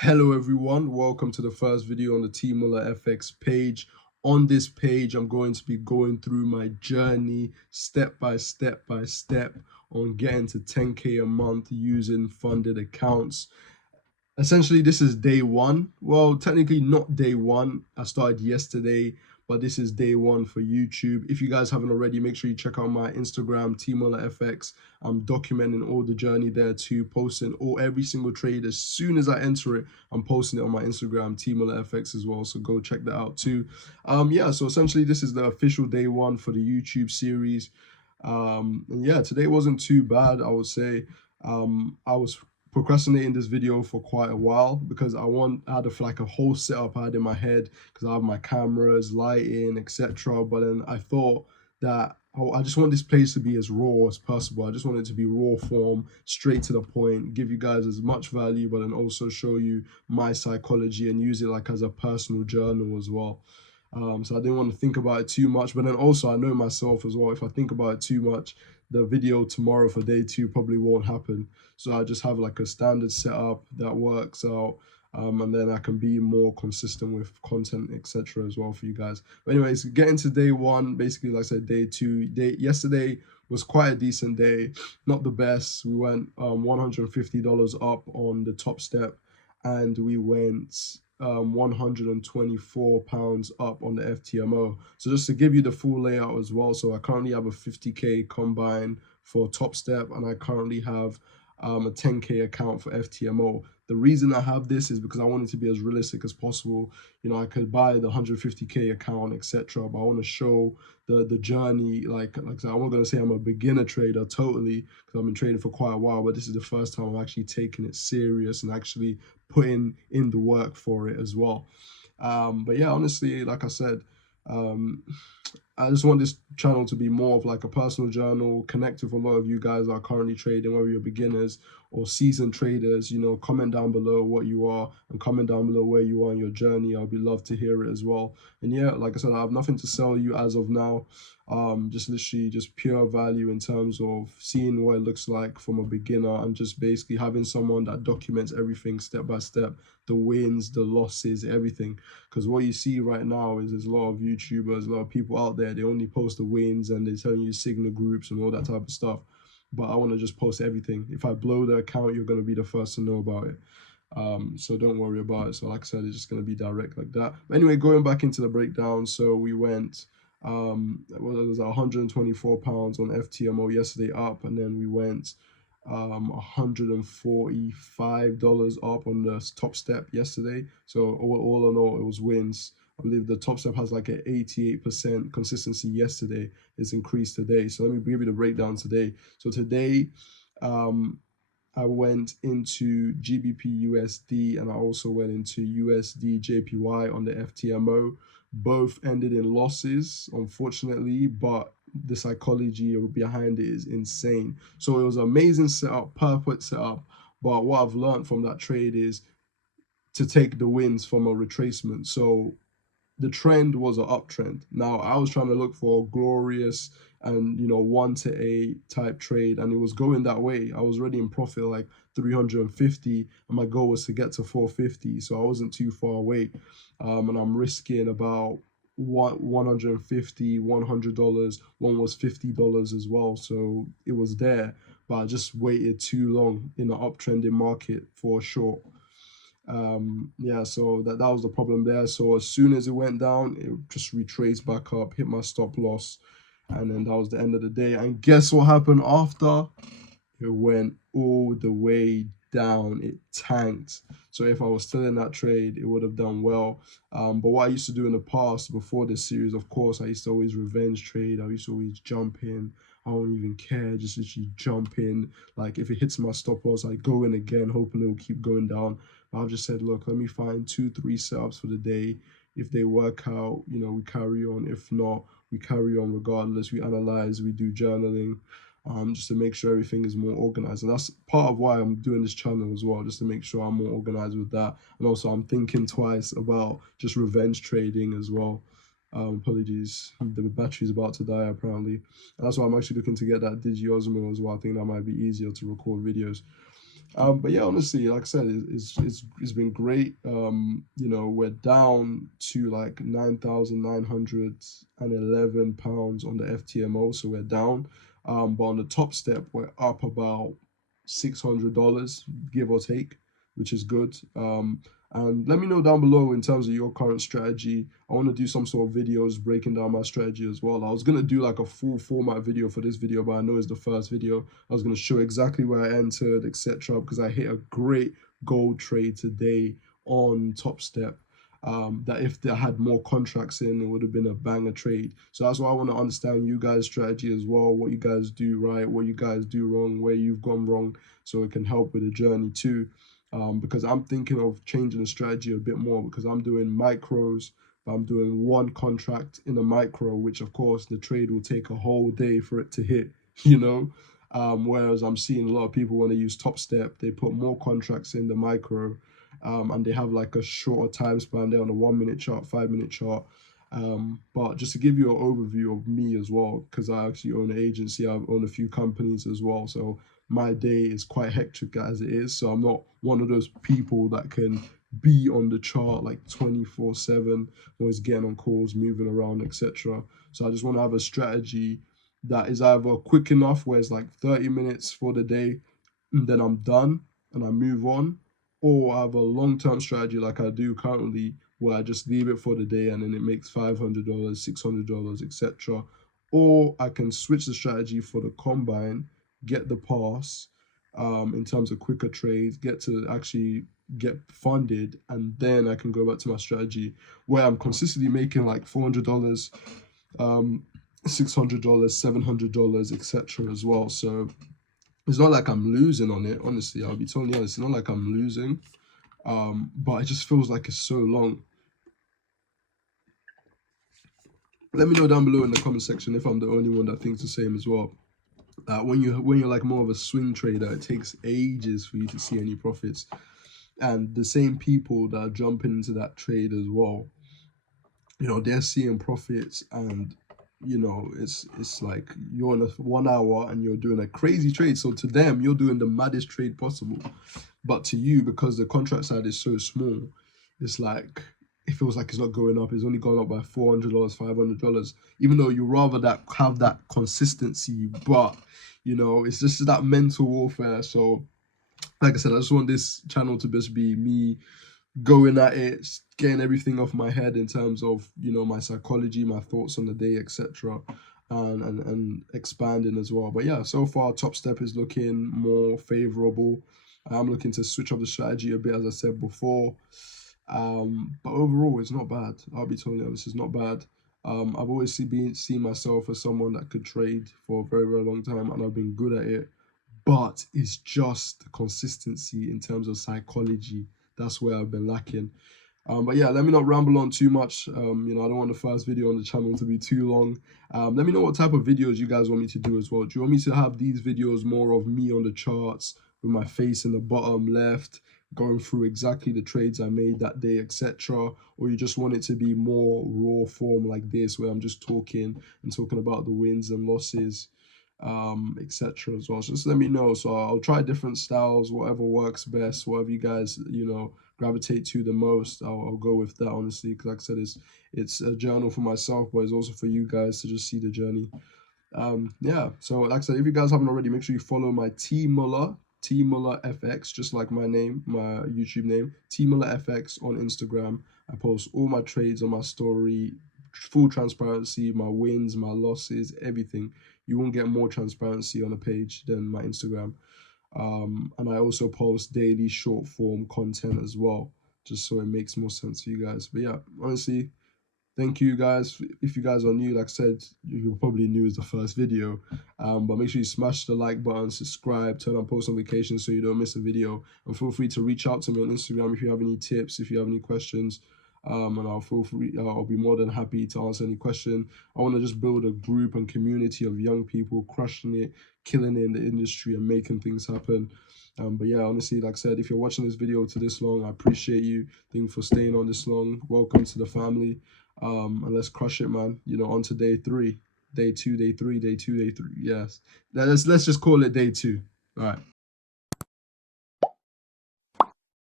Hello everyone, welcome to the first video on the tmullafx page. On this page, I'm going to be going through my journey step by step on getting to 10K a month using funded accounts. Essentially, this is day one. Well, technically not day one. I started yesterday, but this is day one for YouTube. If you guys haven't already, make sure you check out my Instagram, tmullafx. I'm documenting all the journey there too, posting every single trade. As soon as I enter it, I'm posting it on my Instagram, tmullafx as well. So go check that out too. Yeah, so essentially this is the official day one for the YouTube series. And yeah, today wasn't too bad, I would say. I was procrastinating this video for quite a while because I had like a whole setup I had in my head because I have my cameras, lighting, etc. But then I thought that I just want this place to be as raw as possible. I just want it to be raw form, straight to the point, give you guys as much value, but then also show you my psychology and use it like as a personal journal as well. So I didn't want to think about it too much, but then also I know myself as well. If I think about it too much, the video tomorrow for day two probably won't happen. So I just have like a standard setup that works out, and then I can be more consistent with content, etc. as well for you guys. But anyways, getting to day one, basically like I said, day two. Yesterday was quite a decent day, not the best. We went $150 up on the top step, and we went £124 up on the FTMO. So just to give you the full layout as well, so I currently have a 50K combine for Top Step, and I currently have a 10K account for FTMO. The reason I have this is because I want it to be as realistic as possible. You know, I could buy the 150K account, etc., but I want to show the journey. Like I said, I'm not going to say I'm a beginner trader totally because I've been trading for quite a while, but this is the first time I'm actually taking it serious and actually putting in the work for it as well. But yeah, honestly, like I said, um, I just want this channel to be more of like a personal journal, connect with a lot of you guys that are currently trading, whether you're beginners or seasoned traders. You know, comment down below what you are and comment down below where you are in your journey. I'll be love to hear it as well. And yeah, like I said, I have nothing to sell you as of now. Just literally just pure value in terms of seeing what it looks like from a beginner and just basically having someone that documents everything step by step, the wins, the losses, everything. Because what you see right now is there's a lot of YouTubers, a lot of people out there, they only post the wins and they're telling you signal groups and all that type of stuff. But I want to just post everything. If I blow the account, you're going to be the first to know about it. So don't worry about it. So like I said, it's just going to be direct like that. But anyway, going back into the breakdown. So we went, it was £124 on FTMO yesterday up, and then we went $145 up on the top step yesterday. So all in all, it was wins. I believe the top step has like an 88% consistency yesterday. It's increased today. So let me give you the breakdown today. So today, I went into GBP USD and I also went into USD JPY on the FTMO. Both ended in losses, unfortunately, but the psychology behind it is insane. So it was an amazing setup, perfect setup. But what I've learned from that trade is to take the wins from a retracement. So the trend was an uptrend. Now I was trying to look for a glorious and 1 to 8 type trade, and it was going that way. I was already in profit like 350, and my goal was to get to 450, so I wasn't too far away. And I'm risking about 150, $100. One was $50 as well, so it was there. But I just waited too long in the uptrending market for a short. Yeah, so that was the problem there. So as soon as it went down, it just retraced back up, hit my stop loss, and then that was the end of the day. And guess what happened after? It went all the way down. It tanked. So if I was still in that trade, it would have done well. But what I used to do in the past before this series, of course, I used to always revenge trade. I used to always jump in. I don't even care, just literally jump in. Like if it hits my stop loss, I go in again, hoping it will keep going down. But I've just said, look, let me find 2, 3 setups for the day. If they work out, we carry on. If not, we carry on regardless. We analyze, we do journaling, just to make sure everything is more organized. And that's part of why I'm doing this channel as well, just to make sure I'm more organized with that. And also I'm thinking twice about just revenge trading as well. Apologies, the battery's about to die apparently. And that's why I'm actually looking to get that Digi Osmo as well. I think that might be easier to record videos. But yeah, honestly, like I said, it's been great. We're down to like 9,911 pounds on the FTMO, so we're down. But on the top step, we're up about $600, give or take, which is good. And let me know down below in terms of your current strategy. I want to do some sort of videos breaking down my strategy as well. I was gonna do like a full format video for this video, but I know it's the first video. I was going to show exactly where I entered, etc., because I hit a great gold trade today on Top Step. That if I had more contracts in, it would have been a banger trade. So that's why I want to understand you guys' strategy as well, what you guys do right, what you guys do wrong, where you've gone wrong, so it can help with the journey too. Because I'm thinking of changing the strategy a bit more because I'm doing micros, but I'm doing one contract in a micro, which of course the trade will take a whole day for it to hit, you know. Whereas I'm seeing a lot of people when they use Top Step, they put more contracts in the micro, and they have like a shorter time span there on a 1 minute chart, 5 minute chart. But just to give you an overview of me as well, because I actually own an agency, I own a few companies as well. So my day is quite hectic as it is. So I'm not one of those people that can be on the chart like 24/7, always getting on calls, moving around, etc. So I just want to have a strategy that is either quick enough where it's like 30 minutes for the day and then I'm done and I move on, or I have a long-term strategy like I do currently where I just leave it for the day and then it makes $500, $600, etc. Or I can switch the strategy for the combine, get the pass, in terms of quicker trades, get to actually get funded, and then I can go back to my strategy where I'm consistently making like $400, $600, $700, etc. as well. So it's not like I'm losing on it. Honestly, I'll be totally honest. It's not like I'm losing, but it just feels like it's so long. Let me know down below in the comment section if I'm the only one that thinks the same as well. When you're like more of a swing trader, it takes ages for you to see any profits, and the same people that are jumping into that trade as well, they're seeing profits, and it's like you're on a 1 hour and you're doing a crazy trade. So to them, you're doing the maddest trade possible, but to you, because the contract side is so small, it's like it feels like it's not going up. It's only gone up by $400, $500, even though you rather that have that consistency, but it's just that mental warfare. So like I said, I just want this channel to just be me going at it, getting everything off my head in terms of my psychology, my thoughts on the day, etc., and expanding as well. But yeah, so far Top Step is looking more favorable. I'm looking to switch up the strategy a bit, as I said before. But overall, it's not bad. I'll be totally honest, it's not bad. I've always seen myself as someone that could trade for a very, very long time, and I've been good at it. But it's just the consistency in terms of psychology. That's where I've been lacking. But yeah, let me not ramble on too much. I don't want the first video on the channel to be too long. Let me know what type of videos you guys want me to do as well. Do you want me to have these videos more of me on the charts with my face in the bottom left, going through exactly the trades I made that day, etc.? Or you just want it to be more raw form like this, where I'm just talking about the wins and losses, etc. as well. So just let me know. So I'll try different styles, whatever works best, whatever you guys gravitate to the most. I'll go with that, honestly, because like I said, it's a journal for myself, but it's also for you guys to just see the journey. Yeah, so like I said, if you guys haven't already, make sure you follow my tmullafx, just like my name, my YouTube name, tmullafx on Instagram. I post all my trades on my story, full transparency, my wins, my losses, everything. You won't get more transparency on a page than my Instagram. And I also post daily short form content as well, just so it makes more sense for you guys. But yeah, honestly, thank you guys. If you guys are new, like I said, you're probably new as the first video. But make sure you smash the like button, subscribe, turn on post notifications so you don't miss a video. And feel free to reach out to me on Instagram if you have any tips, if you have any questions. And I'll be more than happy to answer any question. I want to just build a group and community of young people crushing it, killing it in the industry and making things happen. But yeah, honestly, like I said, if you're watching this video to this long, I appreciate you. Thank you for staying on this long. Welcome to the family. And let's crush it, man. On to day 3, day 2, day 3, day 2, day 3. Yes, let's just call it day 2. All right.